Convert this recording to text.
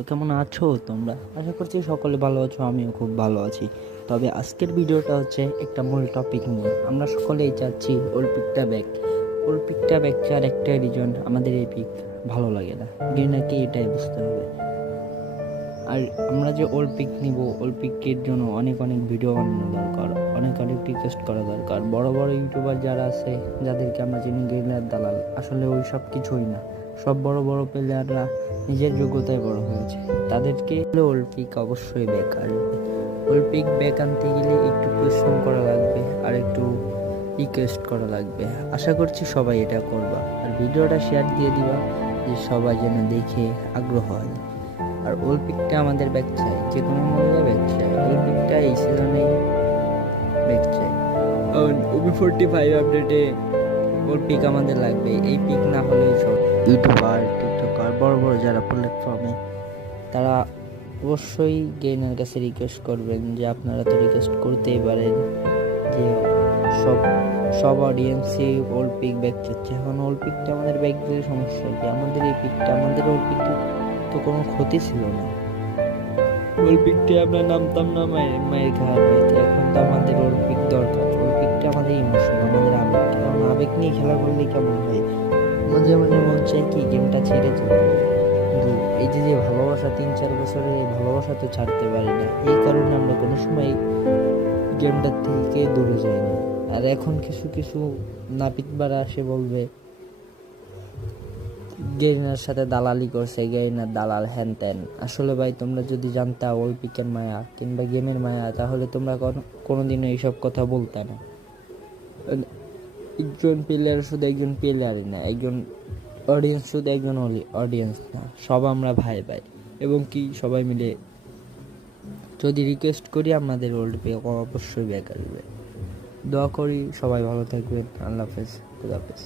তো কেমন আছো তোমরা? আশা করছি সকলে ভালো আছো, আমিও খুব ভালো আছি। তবে আজকের ভিডিওটা হচ্ছে একটা মূল টপিক নিয়ে। আমরা সকলেই চাচ্ছি অলিম্পিকটা ব্যাক। অলিম্পিকটা ব্যাক চার একটা রিজন, আমাদের এই পিক ভালো লাগে না, নাকি এটাই বুঝতে হবে। আর আমরা যে অলিম্পিক নিব, অলিম্পিকের জন্য অনেক অনেক ভিডিও বানানো দরকার, অনেক অনেক রিকোয়েস্ট করা দরকার। বড় বড় ইউটিউবার যারা আছে, যাদেরকে আমরা চিনি গেইনার দালাল, আসলে ওই সব কিছুই না। সব বড় বড় প্লেয়াররা নিজের যোগ্যতায় বড় হয়েছে, তাদেরকে অলিম্পিক অবশ্যই ব্যাক আসবে। অলিম্পিক ব্যাক আনতে গেলে একটু পরিশ্রম করা লাগবে আর একটু রিকোয়েস্ট করা লাগবে। আশা করছি সবাই এটা করবা, আর ভিডিওটা শেয়ার দিয়ে দিবা, যে সবাই যেন দেখে আগ্রহ হয়। আর অলিম্পিকটা আমাদের ব্যাক চাই, যে কোনো মূল্যে ব্যাক চাই। অলিম্পিকটা এই সিজনে ব্যাক চাই। OB45 আপডেটে অলিম্পিক আমাদের লাগবে। এই পিক না হলে সব ইউটিউবার, টিকটকার, বড় বড় যারা প্ল্যাটফর্মে, তারা অবশ্যই গেইনার কাছে রিকোয়েস্ট করবেন, যে আপনারা তো রিকোয়েস্ট করতেই পারেন যে সব সব অডিয়েন্সই অলিম্পিক ব্যাক চাচ্ছে। এখন অলিম্পিকটা আমাদের ব্যাক দিলে সমস্যা কি? আমাদের এই পিকটা, আমাদের অলিম্পিক তো কোনো ক্ষতি ছিল না। অলিম্পিকটা আমরা নামতাম না মায়ের মায়ের খাওয়ার পাইতে। এখন তো আমাদের অলিম্পিক দরকার। অলিম্পিকটা আমাদের ইমোশন, আমাদের আবেগ। কারণ আবেগ নিয়ে খেলা করলে কেমন হয়, মাঝে মাঝে মন চায় কি গেমটা ছেড়ে চলবে। কিন্তু এই যে যে ভালোবাসা, 3-4 বছরে এই ভালোবাসা তো ছাড়তে পারি না। এই কারণে আমরা কোনো সময় গেমটার থেকে দূরে যাই না। আর এখন কিছু কিছু নাপিতবারা আসে বলবে গেইনার সাথে দালালি করছে, গেইনার দালাল হ্যান ত্যান। আসলে ভাই, তোমরা যদি জানতা অলিম্পিকের মায়া কিংবা গেমের মায়া, তাহলে তোমরা কোনোদিনও এইসব কথা বলতে না। একজন প্লেয়ার শুধু একজন প্লেয়ারই না, একজন অডিয়েন্স শুধু একজন অডিয়েন্স না, সব আমরা ভাই ভাই। এবং কি সবাই মিলে যদি রিকোয়েস্ট করি, আমাদের অলিম্পিক অবশ্যই ব্যাক আসবে। দোয়া করি সবাই ভালো থাকবেন। আল্লাহ হাফেজ, খুদা হাফেজ।